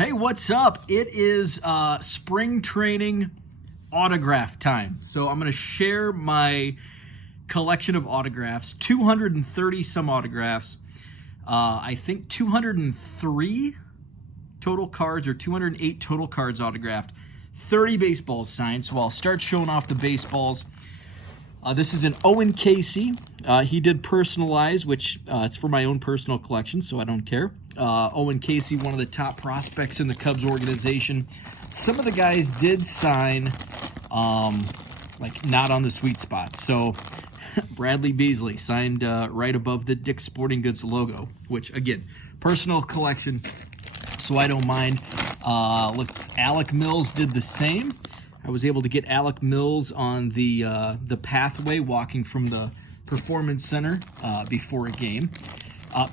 Hey, what's up? It is spring training autograph time. So I'm going to share my collection of autographs, 230 some autographs. I think 203 total cards or 208 total cards autographed, 30 baseballs signed. So I'll start showing off the baseballs. This is an Owen Casey. He did personalize, which it's for my own personal collection, so I don't care. Owen Casey, one of the top prospects in the Cubs organization. Some of the guys did sign, like not on the sweet spot. So Bradley Beasley signed right above the Dick's Sporting Goods logo, which again, personal collection, so I don't mind. Alec Mills did the same. I was able to get Alec Mills on the pathway walking from the Performance Center before a game.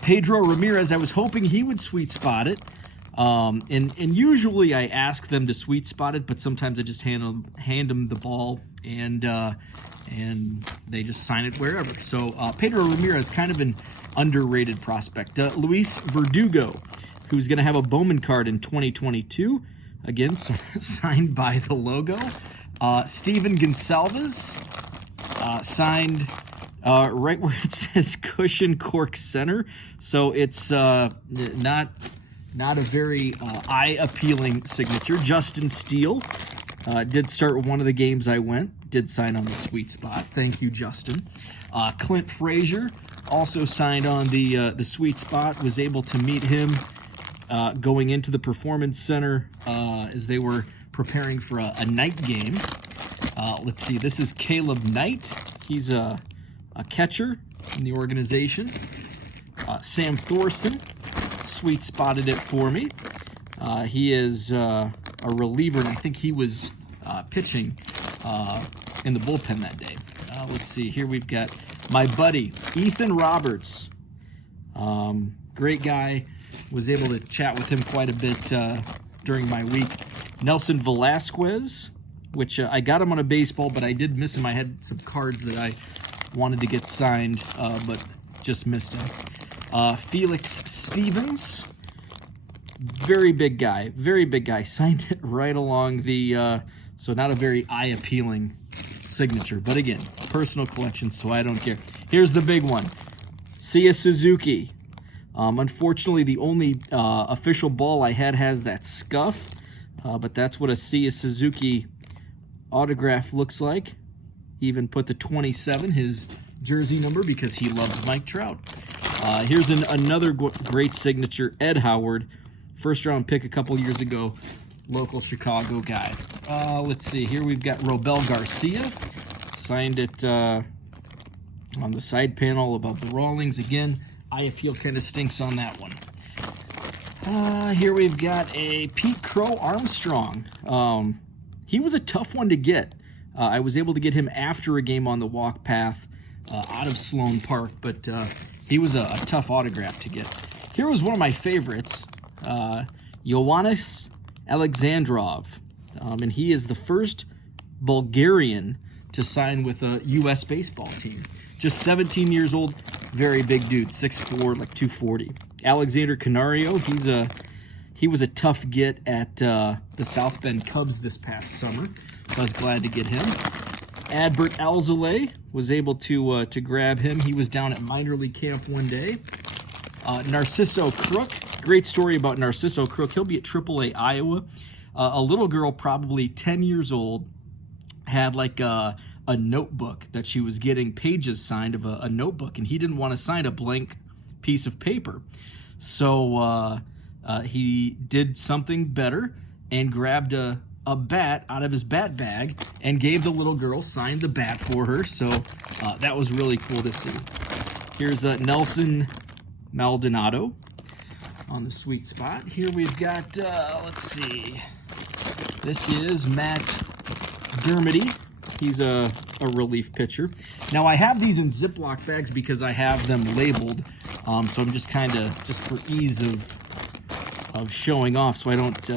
Pedro Ramirez, I was hoping he would sweet spot it. And usually I ask them to sweet spot it, but sometimes I just hand them the ball and they just sign it wherever. So Pedro Ramirez, kind of an underrated prospect. Luis Verdugo, who's going to have a Bowman card in 2022. Again, signed by the logo. Steven Gonsalves, signed right where it says Cushion Cork Center. So it's not a very eye-appealing signature. Justin Steele did start one of the games I went. Did sign on the sweet spot. Thank you, Justin. Clint Frazier also signed on the sweet spot. Was able to meet him going into the Performance Center as they were preparing for a night game. Let's see, this is Caleb Knight. He's a catcher in the organization. Sam Thorson sweet spotted it for me. He is a reliever, and I think he was pitching in the bullpen that day. Let's see, here we've got my buddy, Ethan Roberts. Great guy. Was able to chat with him quite a bit during my week. Nelson Velasquez, which I got him on a baseball, but I did miss him. I had some cards that I wanted to get signed, but just missed him. Felix Stevens, very big guy, signed it right along the, so not a very eye-appealing signature, but again, personal collection, so I don't care. Here's the big one, Seiya Suzuki. Unfortunately, the only official ball I had has that scuff, but that's what a Seiya Suzuki autograph looks like. Even put the 27, his jersey number, because he loves Mike Trout. Here's another great signature, Ed Howard, first-round pick a couple years ago, local Chicago guy. Let's see, here we've got Robel Garcia, signed it on the side panel above the Rawlings. Again, eye appeal kind of stinks on that one. Here we've got a Pete Crow Armstrong. He was a tough one to get. I was able to get him after a game on the walk path out of Sloan Park, but he was a tough autograph to get. Here was one of my favorites, Ioannis Alexandrov, and he is the first Bulgarian to sign with a U.S. baseball team. Just 17 years old, very big dude, 6'4", like 240. Alexander Canario, he was a tough get at the South Bend Cubs this past summer. I was glad to get him. Adbert Alzolay, was able to grab him. He was down at minor league camp one day. Narciso Crook, great story about Narciso Crook. He'll be at AAA Iowa. A little girl, probably 10 years old, had like a notebook that she was getting pages signed of a notebook, and he didn't want to sign a blank piece of paper. So he did something better and grabbed a bat out of his bat bag and gave the little girl, signed the bat for her. So that was really cool to see. Here's Nelson Maldonado on the sweet spot. Here we've got, let's see, this is Matt Dermody. He's a relief pitcher. Now, I have these in Ziploc bags because I have them labeled. So I'm just kind of, just for ease of showing off so I don't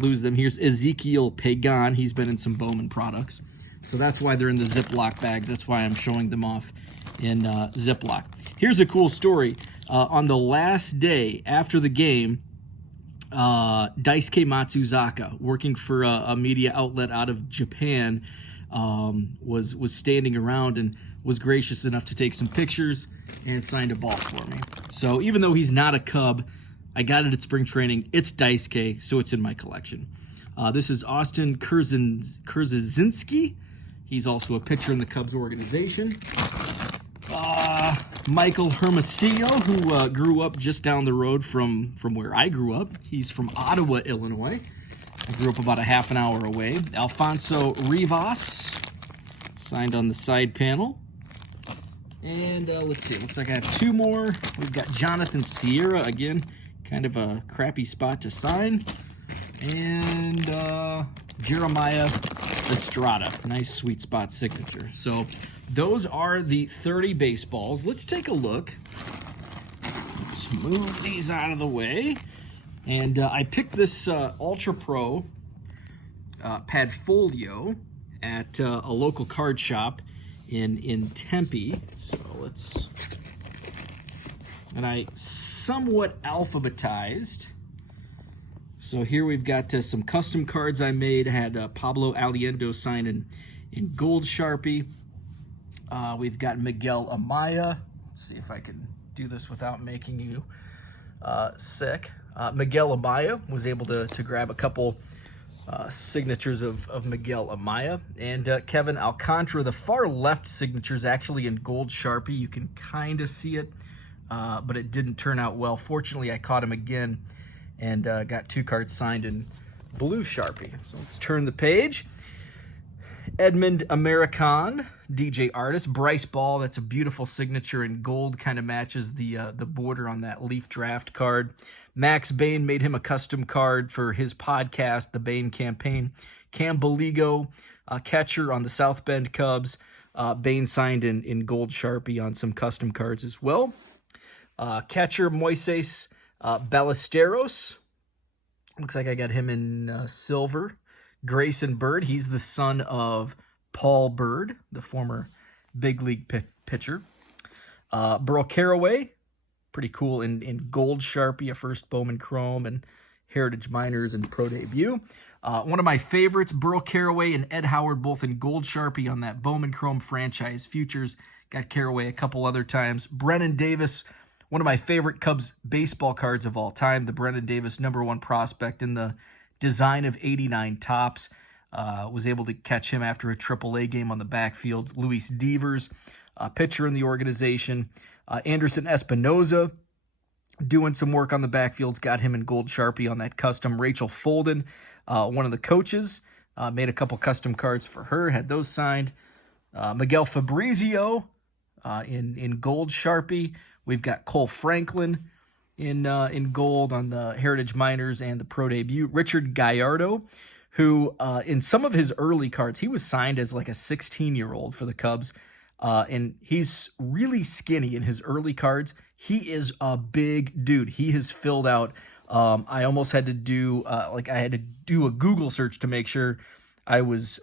lose them. Here's Ezekiel Pagan. He's been in some Bowman products. So that's why they're in the Ziploc bags. That's why I'm showing them off in Ziploc. Here's a cool story. On the last day after the game, Daisuke Matsuzaka, working for a media outlet out of Japan, was standing around and was gracious enough to take some pictures and signed a ball for me. So even though he's not a Cub, I got it at spring training. It's Daisuke, so it's in my collection. This is Austin Kurzinski. He's also a pitcher in the Cubs organization. Michael Hermosillo, who grew up just down the road from where I grew up. He's from Ottawa, Illinois. I grew up about a half an hour away. Alfonso Rivas, signed on the side panel. And let's see, looks like I have two more. We've got Jonathan Sierra, again, kind of a crappy spot to sign. And Jeremiah Estrada, nice sweet spot signature. So those are the 30 baseballs. Let's take a look. Let's move these out of the way. And I picked this Ultra Pro Padfolio at a local card shop in Tempe. So let's, and I somewhat alphabetized. So here we've got some custom cards I made. I had Pablo Aliendo sign in gold Sharpie. We've got Miguel Amaya. Let's see if I can do this without making you sick. Miguel Amaya, was able to grab a couple signatures of Miguel Amaya. And Kevin Alcantara, the far left signature is actually in gold Sharpie. You can kind of see it, but it didn't turn out well. Fortunately, I caught him again and got two cards signed in blue Sharpie. So let's turn the page. Edmund American, DJ Artist. Bryce Ball, that's a beautiful signature in gold, kind of matches the border on that Leaf draft card. Max Bain made him a custom card for his podcast, The Bain Campaign. Cam Baligo, catcher on the South Bend Cubs. Bain signed in gold Sharpie on some custom cards as well. Catcher Moises Ballesteros. Looks like I got him in silver. Grayson Bird, he's the son of Paul Bird, the former big league pitcher. Burl Carraway, pretty cool in gold Sharpie, a first Bowman Chrome and Heritage Minors and Pro Debut. One of my favorites, Burl Carraway and Ed Howard, both in gold Sharpie on that Bowman Chrome franchise futures. Got Carraway a couple other times. Brennan Davis, one of my favorite Cubs baseball cards of all time, the Brennan Davis #1 prospect in the design of 89 Tops. Was able to catch him after a AAA game on the backfield. Luis Devers, pitcher in the organization. Anderson Espinoza, doing some work on the backfields, got him in gold Sharpie on that custom. Rachel Folden, one of the coaches, made a couple custom cards for her, had those signed. Miguel Fabrizio in gold Sharpie. We've got Cole Franklin in gold on the Heritage Minors and the Pro Debut. Richard Gallardo, who in some of his early cards, he was signed as like a 16-year-old for the Cubs. And he's really skinny in his early cards. He is a big dude. He has filled out. I almost had to do I had to do a Google search to make sure I was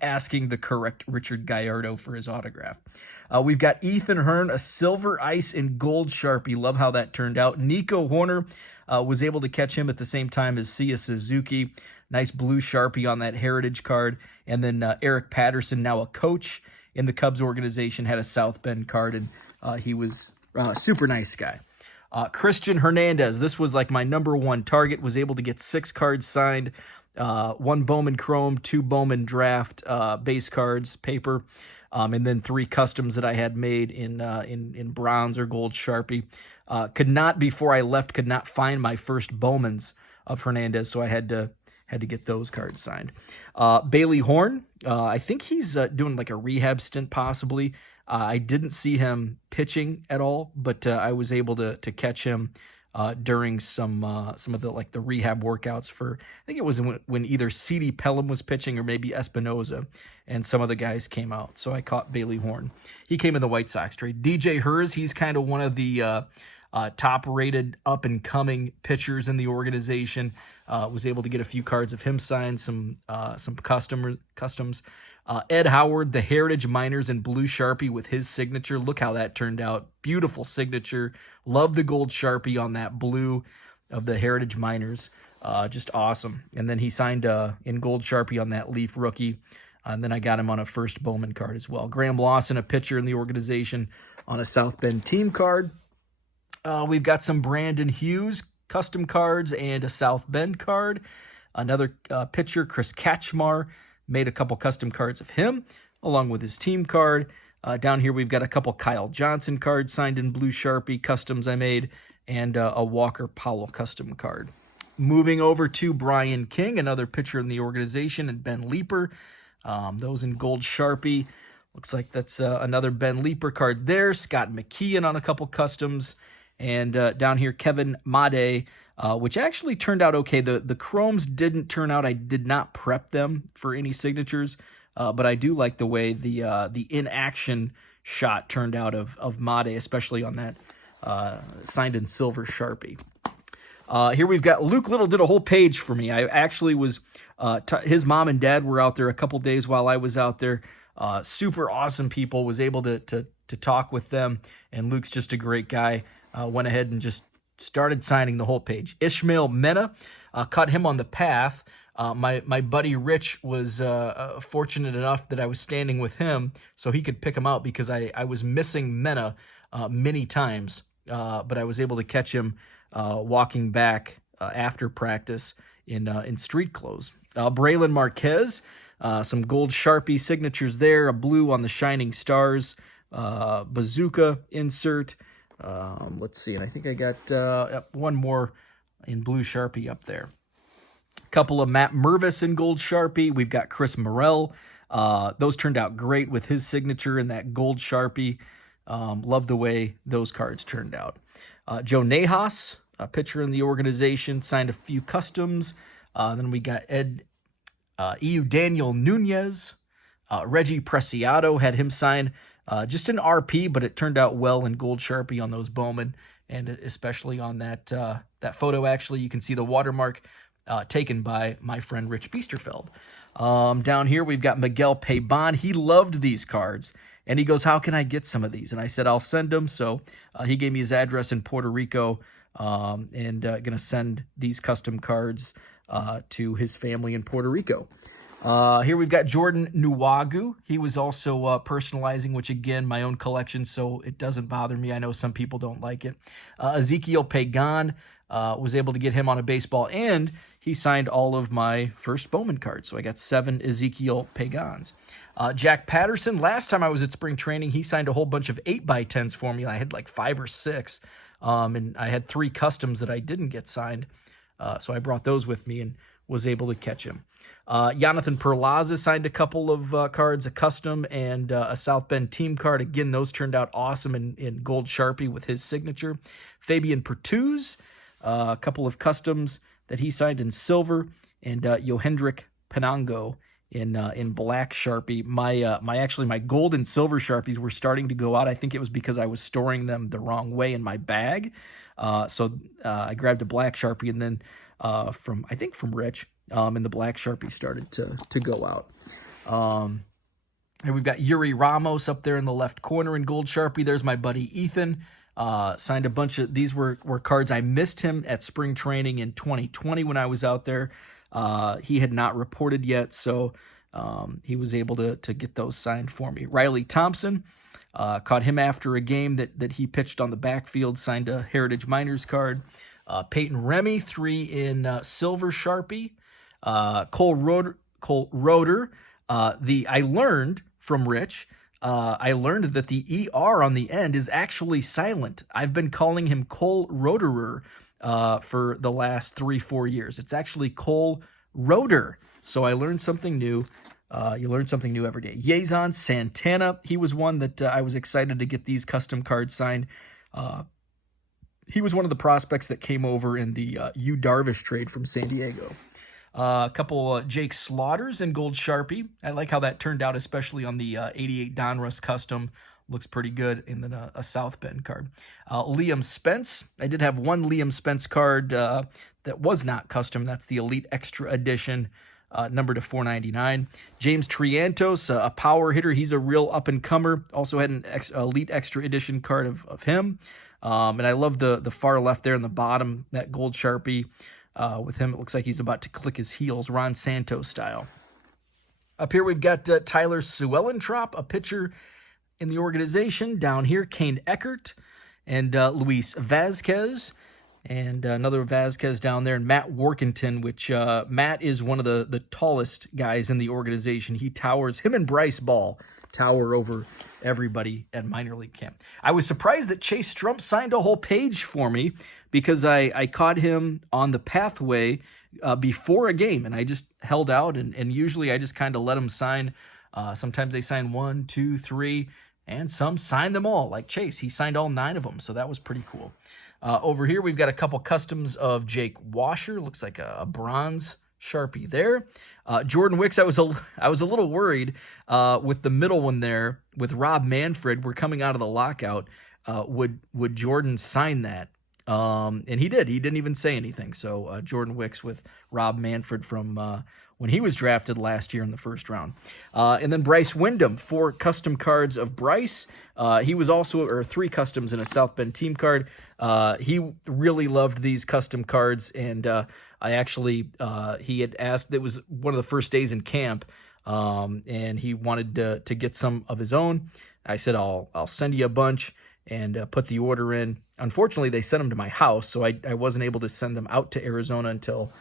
asking the correct Richard Gallardo for his autograph. We've got Ethan Hearn, a silver ice in gold Sharpie. Love how that turned out. Nico Horner, was able to catch him at the same time as Sia Suzuki. Nice blue Sharpie on that Heritage card. And then Eric Patterson, now a coach in the Cubs organization, had a South Bend card, and he was a super nice guy. Christian Hernandez, this was like my #1 target, was able to get 6 cards signed, 1 Bowman Chrome, 2 Bowman Draft base cards, paper, and then 3 customs that I had made in bronze or gold Sharpie. Before I left, could not find my first Bowmans of Hernandez, so I had to get those cards signed. Bailey Horn, I think he's doing like a rehab stint possibly. I didn't see him pitching at all, but I was able to catch him during some of the rehab workouts for, I think it was when either C.D. Pelham was pitching or maybe Espinoza, and some of the guys came out. So I caught Bailey Horn. He came in the White Sox trade. DJ Hers, he's kind of one of the top-rated up-and-coming pitchers in the organization. Was able to get a few cards of him signed, some customs. Ed Howard, the Heritage Minors in blue Sharpie with his signature. Look how that turned out. Beautiful signature. Love the gold Sharpie on that blue. of the Heritage Miners. Just awesome. And then he signed in gold Sharpie on that Leaf rookie. And then I got him on a first Bowman card as well. Graham Lawson, a pitcher in the organization, on a South Bend team card. We've got some Brandon Hughes custom cards and a South Bend card. Another pitcher, Chris Katchmar, made a couple custom cards of him, along with his team card. Down here, we've got a couple Kyle Johnson cards signed in blue Sharpie customs I made, and a Walker Powell custom card. Moving over to Brian King, another pitcher in the organization, and Ben Leeper. Those in gold Sharpie. Looks like that's another Ben Leeper card there. Scott McKeon on a couple customs. And down here, Kevin Made, which actually turned out okay. The chromes didn't turn out. I did not prep them for any signatures, but I do like the way the in-action shot turned out of Made, especially on that signed in silver Sharpie. Here we've got Luke Little did a whole page for me. I actually was, his mom and dad were out there a couple days while I was out there. Super awesome people, was able to talk with them. And Luke's just a great guy. Went ahead and just started signing the whole page. Ishmael Mena, caught him on the path. My buddy Rich was fortunate enough that I was standing with him so he could pick him out, because I was missing Mena many times, but I was able to catch him walking back after practice in street clothes. Braylon Marquez, some gold Sharpie signatures there, a blue on the Shining Stars, bazooka insert. Let's see, and I think I got one more in blue Sharpie up there. A couple of Matt Mervis in gold Sharpie. We've got Chris Morrell. Those turned out great with his signature in that gold Sharpie. Love the way those cards turned out. Joe Nahas, a pitcher in the organization, signed a few customs. Then we got Daniel Nunez. Reggie Preciado had him sign just an RP, but it turned out well in gold Sharpie on those Bowman, and especially on that photo. Actually, you can see the watermark taken by my friend Rich Biesterfeld. Down here, we've got Miguel Pabon. He loved these cards, and he goes, "How can I get some of these?" And I said, "I'll send them." So he gave me his address in Puerto Rico, and going to send these custom cards to his family in Puerto Rico. Here we've got Jordan Nuwagu. He was also personalizing, which again, my own collection, so it doesn't bother me. I know some people don't like it. Ezekiel Pagan, was able to get him on a baseball, and he signed all of my first Bowman cards. So I got 7 Ezekiel Pagans. Jack Patterson, last time I was at spring training, he signed a whole bunch of 8x10s for me. I had like 5 or 6, and I had 3 customs that I didn't get signed. So I brought those with me and was able to catch him. Jonathan Perlaza signed a couple of cards, a custom and a South Bend team card. Again, those turned out awesome in gold Sharpie with his signature. Fabian Pertuz, a couple of customs that he signed in silver, and Yohendrick Penango in black Sharpie. My gold and silver Sharpies were starting to go out. I think it was because I was storing them the wrong way in my bag. So I grabbed a black Sharpie, and then from Rich, and the black Sharpie started to go out. And we've got Yuri Ramos up there in the left corner in gold Sharpie. There's my buddy Ethan. Signed a bunch of, these were cards. I missed him at spring training in 2020 when I was out there. He had not reported yet, so he was able to get those signed for me. Riley Thompson, caught him after a game that he pitched on the backfield, signed a Heritage Miners card. Peyton Remy, 3 in silver Sharpie. Cole Roeder, I learned from Rich, I learned that the ER on the end is actually silent. I've been calling him Cole Roederer for the last 3-4 years. It's actually Cole Roeder. So I learned something new. You learn something new every day. Yazon Santana, he was one that I was excited to get these custom cards signed. He was one of the prospects that came over in the Yu Darvish trade from San Diego. A couple Jake Slaughters in gold Sharpie. I like how that turned out, especially on the 88 Donruss custom. Looks pretty good. And then a South Bend card. Liam Spence. I did have one Liam Spence card that was not custom. That's the Elite Extra Edition, number to 499. James Triantos, a power hitter. He's a real up-and-comer. Also had an Elite Extra Edition card of him. And I love the far left there in the bottom, that gold Sharpie. With him, it looks like he's about to click his heels, Ron Santos style. Up here, we've got Tyler Suellentrop, a pitcher in the organization. Down here, Kane Eckert and Luis Vazquez. And another Vazquez down there, and Matt Workington, which Matt is one of the tallest guys in the organization. He towers, him and Bryce Ball tower over everybody at minor league camp. I was surprised that Chase Strump signed a whole page for me because I caught him on the pathway before a game, and I just held out, and usually I just kind of let him sign. Sometimes they sign 1, 2, 3, and some sign them all, like Chase. He signed all 9 of them, so that was pretty cool. Over here, we've got a couple customs of Jake Washer. Looks like a bronze Sharpie there. Jordan Wicks, I was a little worried with the middle one there with Rob Manfred. We're coming out of the lockout. Would Jordan sign that? And he did. He didn't even say anything. So Jordan Wicks with Rob Manfred from when he was drafted last year in the first round. And then Bryce Windham, 4 custom cards of Bryce. He was also, or 3 customs in a South Bend team card. He really loved these custom cards, and I actually, he had asked, it was one of the first days in camp, and he wanted to get some of his own. I said, I'll send you a bunch and put the order in. Unfortunately, they sent them to my house, so I wasn't able to send them out to Arizona until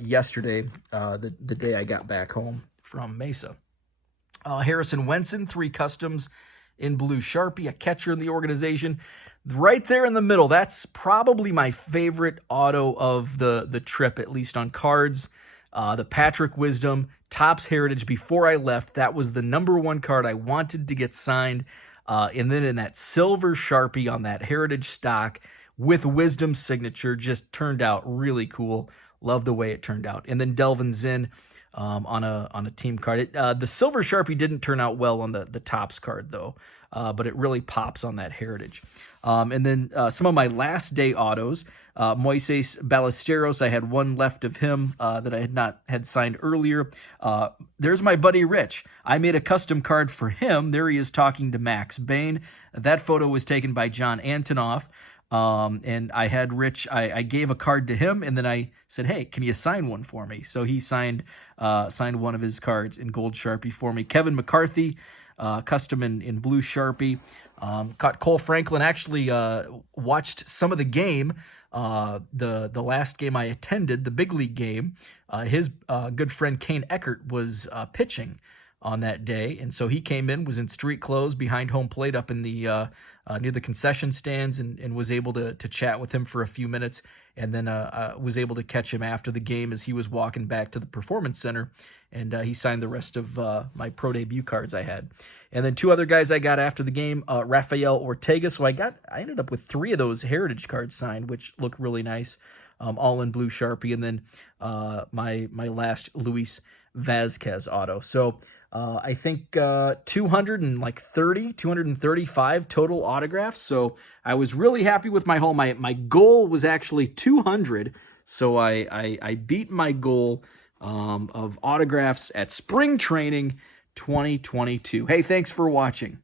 yesterday, the day I got back home from Mesa. Harrison Wenson, 3 customs in blue Sharpie, a catcher in the organization. Right there in the middle, that's probably my favorite auto of the trip, at least on cards. The Patrick Wisdom, Topps Heritage. Before I left, that was the #1 card I wanted to get signed. And then in that silver Sharpie on that Heritage stock with Wisdom's signature, just turned out really cool. Love the way it turned out. And then Delvin Zinn on a team card. The silver Sharpie didn't turn out well on the Topps card, though, but it really pops on that Heritage. And then some of my last day autos, Moises Ballesteros, I had 1 left of him that I had signed earlier. There's my buddy Rich. I made a custom card for him. There he is talking to Max Bain. That photo was taken by John Antonoff. And I had Rich, I gave a card to him, and then I said, hey, can you sign one for me? So he signed one of his cards in gold Sharpie for me. Kevin McCarthy, custom in blue Sharpie. Caught Cole Franklin, actually watched some of the game, the last game I attended, the big league game. His good friend Kane Eckert was pitching on that day, and so he came in, was in street clothes behind home plate up in the near the concession stands, and was able to chat with him for a few minutes, and then was able to catch him after the game as he was walking back to the Performance Center, and he signed the rest of my pro debut cards I had. And then 2 other guys I got after the game, Rafael Ortega. So I ended up with 3 of those Heritage cards signed, which look really nice, all in blue Sharpie, and then my last Luis Vazquez auto. So I think 235 total autographs. So I was really happy with my haul. My goal was actually 200. So I beat my goal of autographs at spring training 2022. Hey, thanks for watching.